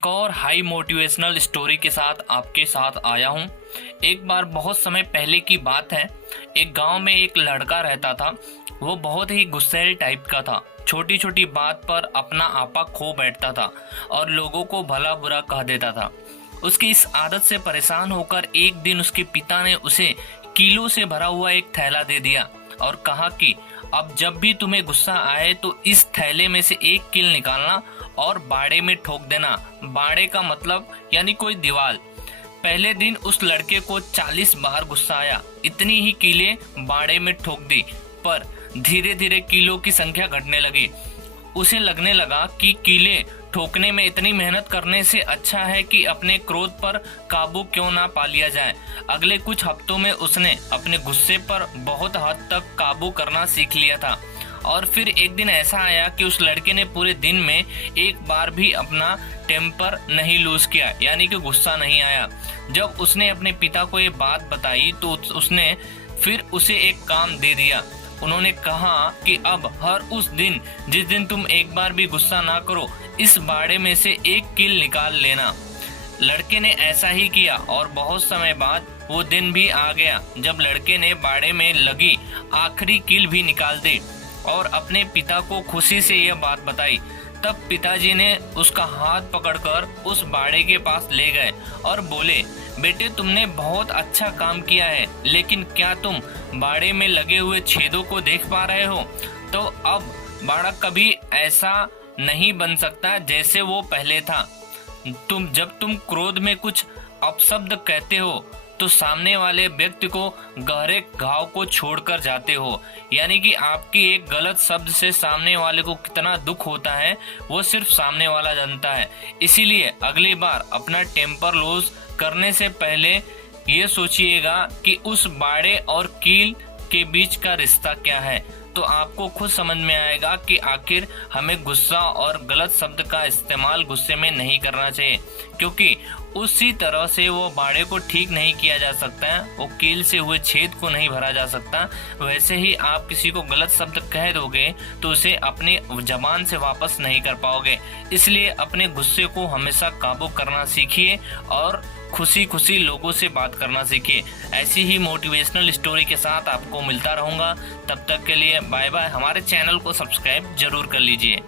एक और high motivational story के साथ आपके साथ आया हूँ। एक बार बहुत समय पहले की बात है। एक गांव में एक लड़का रहता था। वो बहुत ही गुस्सैल टाइप का था। छोटी छोटी बात पर अपना आपा खो बैठता था और लोगों को भला बुरा कह देता था। उसकी इस आदत से परेशान होकर एक दिन उसके पिता ने उसे कीलों से भरा हुआ एक थैला दे दिया और कहा कि अब जब भी तुम्हें गुस्सा आए तो इस थैले में से एक कील निकालना और बाड़े में ठोक देना। बाड़े का मतलब यानी कोई दीवार। पहले दिन उस लड़के को 40 बार गुस्सा आया। इतनी ही कीलें बाड़े में ठोक दी, पर धीरे धीरे कीलों की संख्या घटने लगी। उसे लगने लगा कि कीले ठोकने में इतनी मेहनत करने से अच्छा है कि अपने क्रोध पर काबू क्यों ना पा लिया जाए। अगले कुछ हफ्तों में उसने अपने गुस्से पर बहुत हद तक काबू करना सीख लिया था। और फिर एक दिन ऐसा आया कि उस लड़के ने पूरे दिन में एक बार भी अपना टेम्पर नहीं लूज किया, यानी कि गुस्सा नहीं आया। जब उसने अपने पिता को ये बात बताई तो उसने फिर उसे एक काम दे दिया। उन्होंने कहा कि अब हर उस दिन जिस दिन तुम एक बार भी गुस्सा ना करो, इस बाड़े में से एक कील निकाल लेना। लड़के ने ऐसा ही किया और बहुत समय बाद वो दिन भी आ गया जब लड़के ने बाड़े में लगी आखिरी कील भी निकाल दी और अपने पिता को खुशी से यह बात बताई। तब पिताजी ने उसका हाथ पकड़कर उस बाड़े के पास ले गए और बोले, बेटे तुमने बहुत अच्छा काम किया है, लेकिन क्या तुम बाड़े में लगे हुए छेदों को देख पा रहे हो? तो अब बाड़ा कभी ऐसा नहीं बन सकता जैसे वो पहले था। जब तुम क्रोध में कुछ अपशब्द कहते हो तो सामने वाले व्यक्ति को गहरे घाव को छोड़कर जाते हो, यानी कि आपकी एक गलत शब्द से सामने वाले को कितना दुख होता है वो सिर्फ सामने वाला जानता है। इसीलिए अगली बार अपना टेम्पर लूज करने से पहले ये सोचिएगा कि उस बाड़े और कील के बीच का रिश्ता क्या है। तो आपको खुद समझ में आएगा कि आखिर हमें गुस्सा और गलत शब्द का इस्तेमाल गुस्से में नहीं करना चाहिए, क्योंकि उसी तरह से वो बाड़े को ठीक नहीं किया जा सकता है, वो कील से हुए छेद को नहीं भरा जा सकता। वैसे ही आप किसी को गलत शब्द कह दोगे तो उसे अपनी जबान से वापस नहीं कर पाओगे। इसलिए अपने गुस्से को हमेशा काबू करना सीखिए और खुशी खुशी लोगों से बात करना सीखिए। ऐसी ही मोटिवेशनल स्टोरी के साथ आपको मिलता रहूंगा। तब तक के लिए बाय बाय। हमारे चैनल को सब्सक्राइब जरूर कर लीजिए।